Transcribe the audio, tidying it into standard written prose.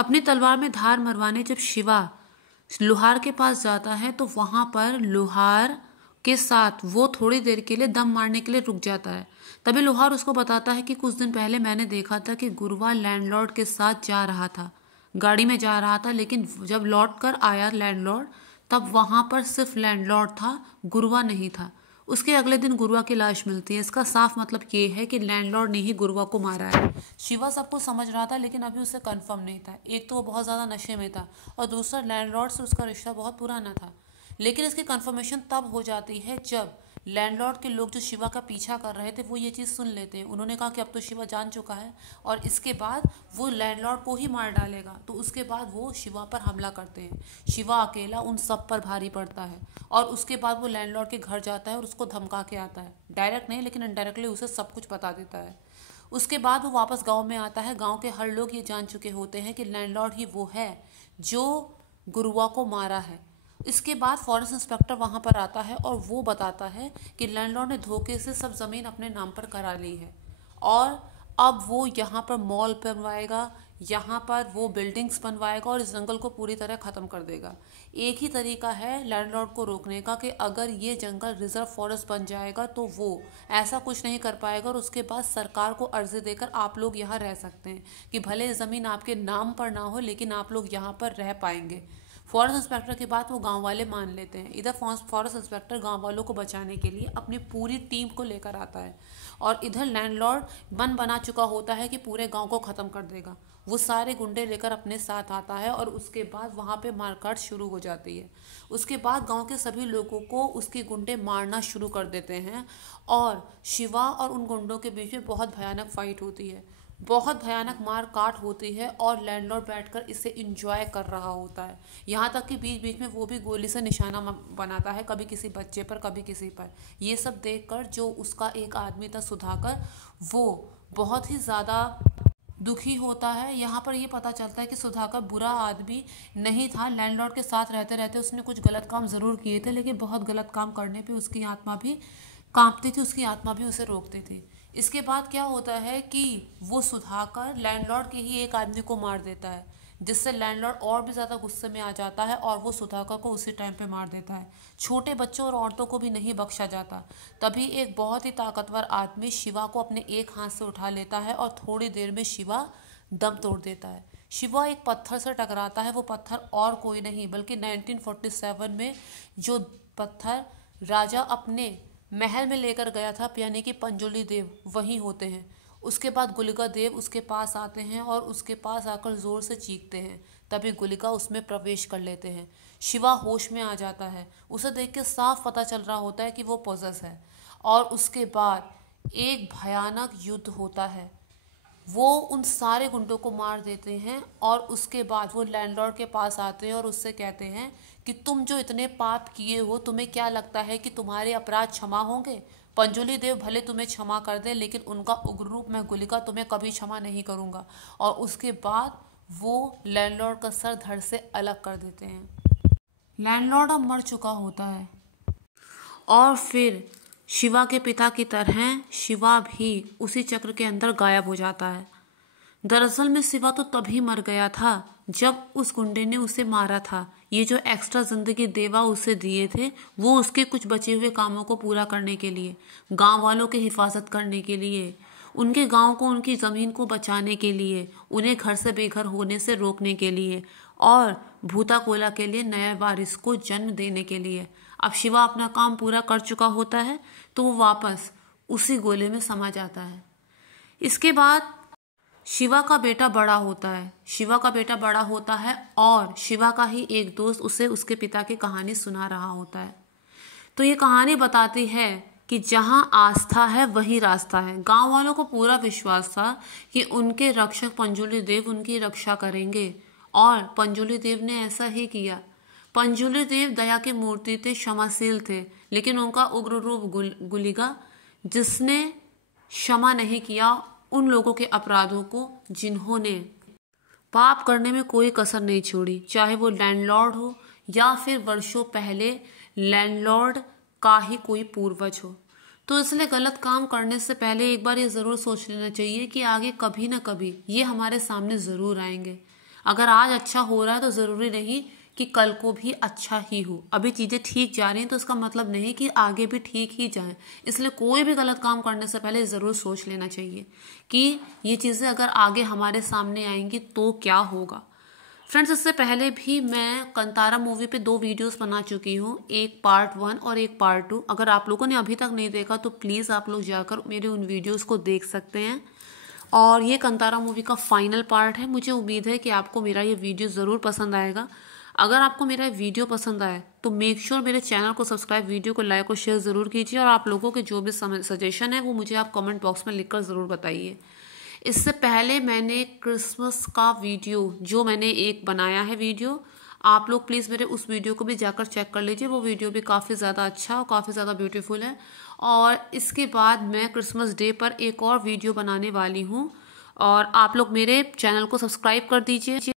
अपनी तलवार में धार मरवाने जब शिवा लोहार के पास जाता है तो वहां पर लोहार के साथ वो थोड़ी देर के लिए दम मारने के लिए रुक जाता है। तभी लोहार उसको बताता है कि कुछ दिन पहले मैंने देखा था कि गुरुवा लैंडलॉर्ड के साथ जा रहा था, गाड़ी में जा रहा था, लेकिन जब लौट कर आया लैंडलॉर्ड तब वहां पर सिर्फ लैंडलॉर्ड था, गुरुवा नहीं था। उसके अगले दिन गुरुवा की लाश मिलती है। इसका साफ मतलब ये है कि लैंडलॉर्ड ने ही गुरुवा को मारा है। शिवा सब कुछ समझ रहा था लेकिन अभी उसे कंफर्म नहीं था। एक तो वो बहुत ज़्यादा नशे में था और दूसरा लैंडलॉर्ड से उसका रिश्ता बहुत पुराना था। लेकिन इसकी कंफर्मेशन तब हो जाती है जब लैंडलॉर्ड के लोग जो शिवा का पीछा कर रहे थे वो ये चीज़ सुन लेते हैं। उन्होंने कहा कि अब तो शिवा जान चुका है और इसके बाद वो लैंडलॉर्ड को ही मार डालेगा। तो उसके बाद वो शिवा पर हमला करते हैं। शिवा अकेला उन सब पर भारी पड़ता है और उसके बाद वो लैंडलॉर्ड के घर जाता है और उसको धमका के आता है। डायरेक्ट नहीं लेकिन इनडायरेक्टली उसे सब कुछ बता देता है। उसके बाद वो वापस गांव में आता है। गांव के हर लोग ये जान चुके होते हैं कि लैंडलॉर्ड ही वो है जो गुरुवा को मारा है। इसके बाद फॉरेस्ट इंस्पेक्टर वहां पर आता है और वो बताता है कि लैंडलॉर्ड ने धोखे से सब ज़मीन अपने नाम पर करा ली है और अब वो यहाँ पर मॉल बनवाएगा, यहाँ पर वो बिल्डिंग्स बनवाएगा और इस जंगल को पूरी तरह ख़त्म कर देगा। एक ही तरीका है लैंडलॉर्ड को रोकने का कि अगर ये जंगल रिजर्व फॉरेस्ट बन जाएगा तो वो ऐसा कुछ नहीं कर पाएगा और उसके बाद सरकार को अर्जी देकर आप लोग यहाँ रह सकते हैं कि भले ज़मीन आपके नाम पर ना हो लेकिन आप लोग यहाँ पर रह पाएंगे। फॉरेस्ट इंस्पेक्टर की बात वो गांव वाले मान लेते हैं। इधर फॉरेस्ट इंस्पेक्टर गांव वालों को बचाने के लिए अपनी पूरी टीम को लेकर आता है और इधर लैंडलॉर्ड मन बना चुका होता है कि पूरे गांव को ख़त्म कर देगा। वो सारे गुंडे लेकर अपने साथ आता है और उसके बाद वहाँ पे मारकाट शुरू हो जाती है। उसके बाद गांव के सभी लोगों को उसके गुंडे मारना शुरू कर देते हैं और शिवा और उन गुंडों के बीच में बहुत भयानक फाइट होती है। बहुत भयानक मार काट होती है और लैंडलॉर्ड बैठकर इसे इंजॉय कर रहा होता है। यहाँ तक कि बीच बीच में वो भी गोली से निशाना बनाता है, कभी किसी बच्चे पर कभी किसी पर। ये सब देखकर जो उसका एक आदमी था सुधाकर, वो बहुत ही ज़्यादा दुखी होता है। यहाँ पर ये पता चलता है कि सुधाकर बुरा आदमी नहीं था। लैंडलॉर्ड के साथ रहते रहते उसने कुछ गलत काम ज़रूर किए थे लेकिन बहुत गलत काम करने पे उसकी आत्मा भी कांपती थी, उसकी आत्मा भी उसे रोकती थी। इसके बाद क्या होता है कि वो सुधाकर लैंडलॉर्ड के ही एक आदमी को मार देता है जिससे लैंडलॉर्ड और भी ज़्यादा गुस्से में आ जाता है और वो सुधाकर को उसी टाइम पे मार देता है। छोटे बच्चों और औरतों को भी नहीं बख्शा जाता। तभी एक बहुत ही ताकतवर आदमी शिवा को अपने एक हाथ से उठा लेता है और थोड़ी देर में शिवा दम तोड़ देता है। शिवा एक पत्थर से टकराता है। वो पत्थर और कोई नहीं बल्कि 1947 में जो पत्थर राजा अपने महल में लेकर गया था यानी कि पंजुली देव वही होते हैं। उसके बाद गुलिका देव उसके पास आते हैं और उसके पास आकर जोर से चीखते हैं। तभी गुलिका उसमें प्रवेश कर लेते हैं। शिवा होश में आ जाता है। उसे देख के साफ पता चल रहा होता है कि वो पॉजेस है और उसके बाद एक भयानक युद्ध होता है। वो उन सारे गुंडों को मार देते हैं और उसके बाद वो लैंडलॉर्ड के पास आते हैं और उससे कहते हैं कि तुम जो इतने पाप किए हो, तुम्हें क्या लगता है कि तुम्हारे अपराध क्षमा होंगे? पंजुली देव भले तुम्हें क्षमा कर दे लेकिन उनका उग्र रूप मैं गुलिका तुम्हें कभी क्षमा नहीं करूँगा। और उसके बाद वो लैंडलॉर्ड का सर धड़ से अलग कर देते हैं। लैंडलॉर्ड अब मर चुका होता है और फिर शिवा के पिता की तरह शिवा भी उसी चक्र के अंदर गायब हो जाता है। दरअसल में शिवा तो तभी मर गया था जब उस गुंडे ने उसे मारा था। ये जो एक्स्ट्रा जिंदगी देवा उसे दिए थे वो उसके कुछ बचे हुए कामों को पूरा करने के लिए, गांव वालों की हिफाजत करने के लिए, उनके गांव को, उनकी ज़मीन को बचाने के लिए, उन्हें घर से बेघर होने से रोकने के लिए और भूता कोला के लिए नए वारिस को जन्म देने के लिए। अब शिवा अपना काम पूरा कर चुका होता है तो वो वापस उसी गोले में समा जाता है। इसके बाद शिवा का बेटा बड़ा होता है। शिवा का बेटा बड़ा होता है और शिवा का ही एक दोस्त उसे उसके पिता की कहानी सुना रहा होता है। तो ये कहानी बताती है कि जहाँ आस्था है वही रास्ता है। गांव वालों को पूरा विश्वास था कि उनके रक्षक पंजुली देव उनकी रक्षा करेंगे और पंजुली देव ने ऐसा ही किया। पंजुली देव दया की मूर्ति थे, क्षमाशील थे, लेकिन उनका उग्र रूप गुलिका जिसने क्षमा नहीं किया उन लोगों के अपराधों को जिन्होंने पाप करने में कोई कसर नहीं छोड़ी, चाहे वो लैंडलॉर्ड हो या फिर वर्षों पहले लैंडलॉर्ड का ही कोई पूर्वज हो। तो इसलिए गलत काम करने से पहले एक बार ये ज़रूर सोच लेना चाहिए कि आगे कभी ना कभी ये हमारे सामने ज़रूर आएंगे। अगर आज अच्छा हो रहा है तो ज़रूरी नहीं कि कल को भी अच्छा ही हो। अभी चीज़ें ठीक जा रही हैं तो इसका मतलब नहीं कि आगे भी ठीक ही जाएं। इसलिए कोई भी गलत काम करने से पहले ज़रूर सोच लेना चाहिए कि ये चीज़ें अगर आगे हमारे सामने आएंगी तो क्या होगा। फ्रेंड्स, इससे पहले भी मैं कंतारा मूवी पे 2 वीडियोस बना चुकी हूँ, एक पार्ट 1 और एक पार्ट 2। अगर आप लोगों ने अभी तक नहीं देखा तो प्लीज़ आप लोग जाकर मेरे उन वीडियोस को देख सकते हैं। और ये कंतारा मूवी का फाइनल पार्ट है। मुझे उम्मीद है कि आपको मेरा ये वीडियो ज़रूर पसंद आएगा। अगर आपको मेरा वीडियो पसंद आए तो मेक श्योर मेरे चैनल को सब्सक्राइब, वीडियो को लाइक और शेयर ज़रूर कीजिए। और आप लोगों के जो भी सजेशन है वो मुझे आप कमेंट बॉक्स में लिखकर ज़रूर बताइए। इससे पहले मैंने क्रिसमस का वीडियो जो मैंने एक बनाया है वीडियो, आप लोग प्लीज़ मेरे उस वीडियो को भी जाकर चेक कर लीजिए। वो वीडियो भी काफ़ी ज़्यादा अच्छा और काफ़ी ज़्यादा ब्यूटीफुल है। और इसके बाद मैं क्रिसमस डे पर एक और वीडियो बनाने वाली हूँ और आप लोग मेरे चैनल को सब्सक्राइब कर दीजिए।